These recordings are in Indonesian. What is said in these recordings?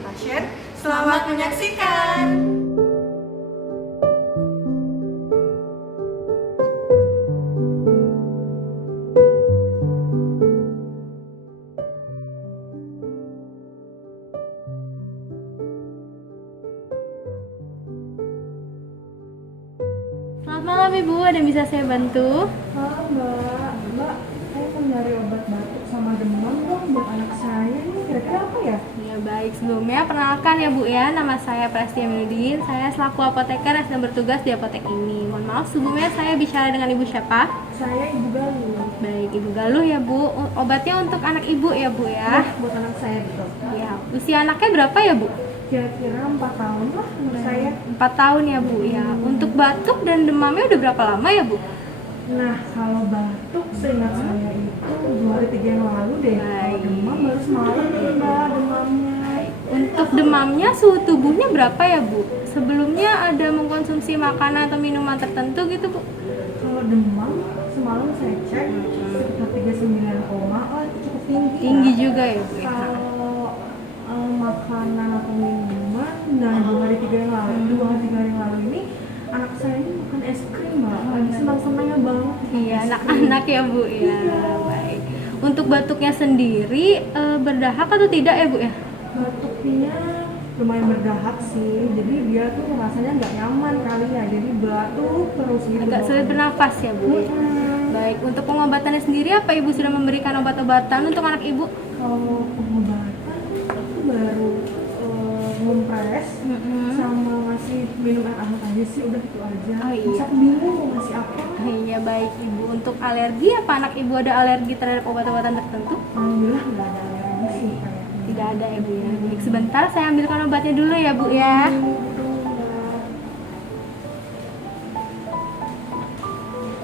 pasien. Selamat menyaksikan. Selamat malam Ibu, ada yang bisa saya bantu? Halo Mbak, saya mau nyari obat batuk sama demam dong buat anak saya nih. Kira-kira apa ya? Ya baik, sebelumnya perkenalkan ya Bu ya, nama saya Presti Aminuddin. Saya selaku apoteker yang sedang bertugas di apotek ini. Mohon maaf sebelumnya saya bicara dengan Ibu siapa? Saya Ibu Galuh. Baik, Ibu Galuh ya Bu. Obatnya untuk anak Ibu ya Bu ya? Buat anak saya betul. Ya, usia anaknya berapa ya Bu? Kira-kira 4 tahun lah menurut saya. 4 tahun ya Bu ya. Untuk batuk dan demamnya udah berapa lama ya Bu? Nah, kalau batuk seingat saya itu 2 hari 3 yang lalu deh. Kalau demam baru semalam nih Mbak demamnya. Untuk demamnya suhu tubuhnya berapa ya Bu? Sebelumnya ada mengkonsumsi makanan atau minuman tertentu gitu Bu? Kalau demam semalam saya cek sekitar 39, oh itu cukup tinggi. Tinggi juga ya Bu ya? Kalau makanan atau minuman, nah 2 hari 3 yang lalu ini anak saya ini makan es krim Mbak, lagi senang-senangnya banget. Iya, anak-anak ya Bu ya. Baik. Untuk batuknya sendiri berdahak atau tidak ya Bu ya? Batuknya lumayan berdahak sih, jadi dia tuh rasanya nggak nyaman kali ya, jadi batuk terus gitu. Agak sulit bernafas ya Bu. Baik, untuk pengobatannya sendiri apa Ibu sudah memberikan obat-obatan untuk anak Ibu? Kalau pengobatan aku baru ngompres sama ngasih minum air hangat aja sih, udah itu aja. Oh, iya. Terus aku bingung mau ngasih apa. Iya baik Ibu. Untuk alergi apa anak Ibu ada alergi terhadap obat-obatan tertentu? Alhamdulillah nggak ada alergi sih kayaknya. Tidak ada ya Bu ya. Baik, sebentar saya ambilkan obatnya dulu ya Bu ya.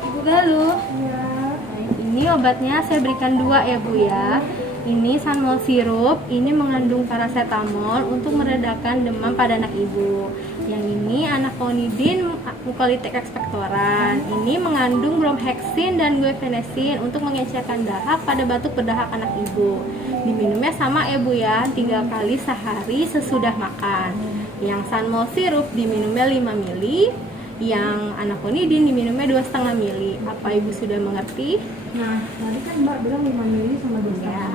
Ibu Galuh. Iya. Baik, ini obatnya saya berikan 2 ya Bu ya. Ini Sanmol sirup, ini mengandung paracetamol untuk meredakan demam pada anak ibu. Yang ini anaconidin mucolytic expectorant. Ini mengandung bromhexin dan guaifenesin untuk mengecerkan dahak pada batuk berdahak anak ibu. Diminumnya sama ya Bu ya, 3 kali sehari sesudah makan. Yang Sanmol sirup diminumnya 5 ml, yang anaconidin diminumnya 2,5 ml. Apa Ibu sudah mengerti? Nah, tadi kan Mbak bilang 5 mili sama 2 Ya.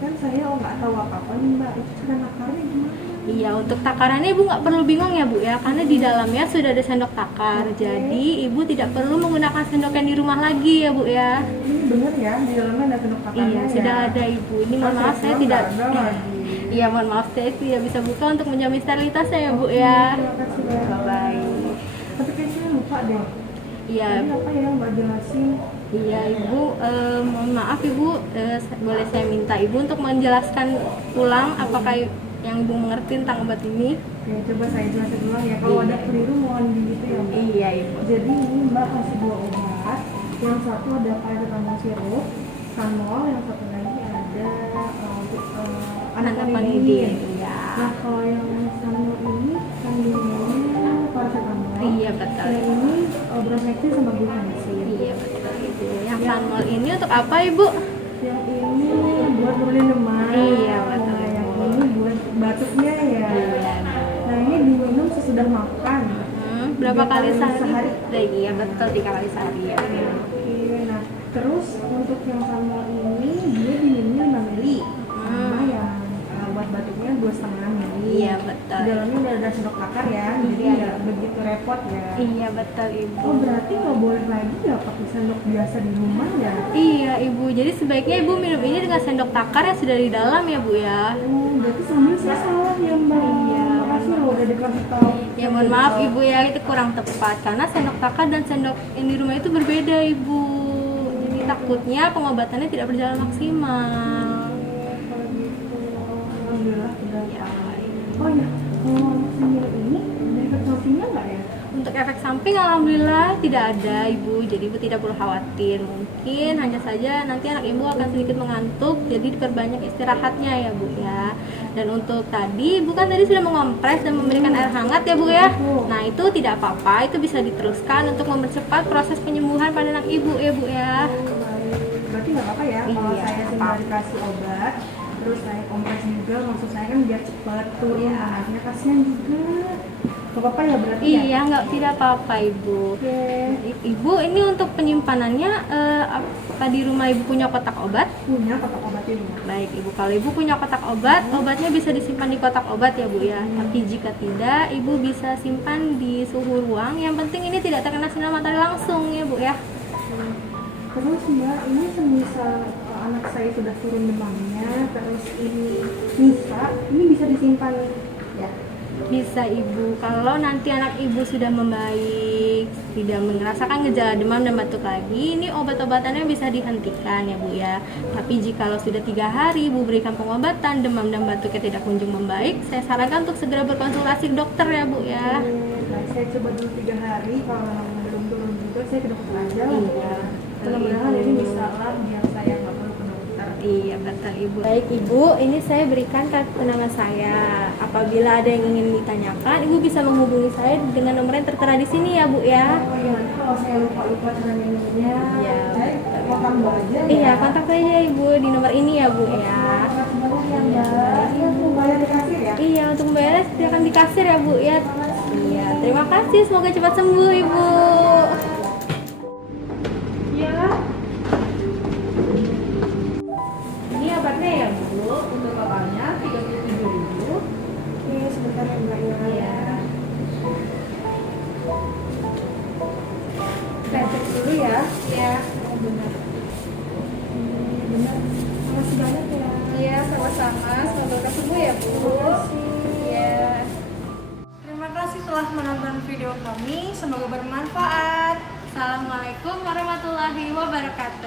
Kan saya nggak tahu apa-apa nih Mbak, itu cara nakarnya gimana? Iya, untuk takarannya Ibu nggak perlu bingung ya Bu ya, karena di dalamnya sudah ada sendok takar. Jadi Ibu tidak perlu menggunakan sendok yang di rumah lagi ya Bu ya. Ini bener ya, di dalamnya ada sendok takarnya Iya, ya? sudah ada Ibu. Ini mohon maaf saya Nggak tidak. ada lagi. Iya, mohon maaf saya tidak bisa buka untuk menjamin sterilitasnya ya Bu ya. Terima kasih Mbak. Baik. Tapi kayaknya saya lupa deh. Iya, Tadi apa ya Mbak jelasin? iya Ibu. Mohon maaf Ibu, boleh saya minta Ibu untuk menjelaskan ulang apakah yang Ibu mengerti tentang obat ini? Oke, coba saya jelasin ulang ya. Kalau ada keliru mohon di gitu ya Mbak. Iya Ibu. Jadi ini Mbak kasih 2 obat. Yang satu ada paracetamol sirup, Sanmol, yang satu lagi ada Anaconidin. Iya. Nah, kalau yang Sanmol ini kandungannya paracetamol. Iya betul. Yang ini bromhexin sama guaifenesin. Iya betul Ibu. Yang Sanmol ini untuk apa Ibu? Yang ini buat nurunin demam. Iya, betul. Nah, yang ini buat batuknya ya. Iya. Nah, ini diminum sesudah makan. Berapa 3 kali sehari? sehari. Iya betul 3 kali sehari ya. Oke, nah terus untuk yang Sanmol ini dia diminumnya 5 mili. Sama yang buat batuknya 2,5 mili. Iya betul. Di dalamnya udah ada sendok takar ya, jadi Iya. nggak begitu repot ya. Iya betul Ibu. Oh, berarti nggak boleh lagi ya pakai sendok biasa di rumah ya? Iya Ibu. Jadi sebaiknya Ibu minum ini dengan sendok takar yang sudah di dalam ya Bu ya. Oh, berarti sambil saya salah ya Mbak. Iya. Makasih loh udah dikasih tahu. Ya mohon maaf Ibu ya, itu kurang tepat karena sendok takar dan sendok yang di rumah itu berbeda Ibu. Jadi takutnya pengobatannya tidak berjalan maksimal. Kalau gitu, alhamdulillah udah. Ya, baik. Oh ya, kalau sendiri ini ada efek sampingnya nggak ya? Untuk efek samping alhamdulillah tidak ada Ibu, jadi Ibu tidak perlu khawatir. Mungkin hanya saja nanti anak Ibu akan sedikit mengantuk, jadi diperbanyak istirahatnya ya Bu ya. Dan untuk tadi Ibu kan tadi sudah mengompres dan memberikan air hangat ya Bu ya. Nah itu tidak apa-apa, itu bisa diteruskan untuk mempercepat proses penyembuhan pada anak Ibu ya Bu ya. Berarti nggak apa-apa ya kalau Iya, saya tinggal dikasih obat Terus saya kompres juga, maksud saya kan biar cepat turun panasnya, kasihan juga. Gak apa-apa ya berarti ya? Iya, tidak apa-apa Ibu. Oke. Ibu, ini untuk penyimpanannya apa di rumah Ibu punya kotak obat? Punya kotak obat di rumah. Baik Ibu, kalau Ibu punya kotak obat, obatnya bisa disimpan di kotak obat ya Bu ya. Tapi jika tidak, Ibu bisa simpan di suhu ruang. Yang penting ini tidak terkena sinar matahari langsung ya Bu ya. Terus Mbak, ini semisal anak saya sudah turun demamnya, terus ini bisa disimpan ya? Bisa Ibu, kalau nanti anak Ibu sudah membaik, tidak merasakan gejala demam dan batuk lagi, ini obat-obatannya bisa dihentikan ya Bu ya. Tapi jikalau sudah 3 hari Ibu berikan pengobatan, demam dan batuknya tidak kunjung membaik, saya sarankan untuk segera berkonsultasi ke dokter ya Bu ya. Nah, saya coba dulu 3 hari, kalau belum turun juga saya ke dokter aja lah. Iya. Mudah-mudahan ini bisa lah biar saya nggak perlu ke dokter. Iya betul Ibu. Baik Ibu, ini saya berikan kartu nama saya. Apabila ada yang ingin ditanyakan, Ibu bisa menghubungi saya dengan nomor yang tertera di sini ya Bu ya. Oh iya, nanti kalau saya lupa cara minumnya, Iya. saya kontak Mbak aja ya. Iya, kontak saja Ibu di nomor ini ya Bu ya. Makasih banyak ya Mbak. Iya, aku bayar di kasir ya. Iya, untuk membayarnya silakan di kasir ya Bu ya. Iya, terima kasih. Semoga cepat sembuh Ibu. Iya. Ini obatnya ya Bu, untuk totalnya 37.000. Oke, sebentar ya Mbak ya. Iya. Saya cek dulu ya. Iya. Oh, benar. Benar. Makasih banyak ya. Iya, sama-sama. Semoga sembuh ya Bu. Iya. Terima kasih telah menonton video kami. Semoga bermanfaat. Assalamualaikum warahmatullahi wabarakatuh.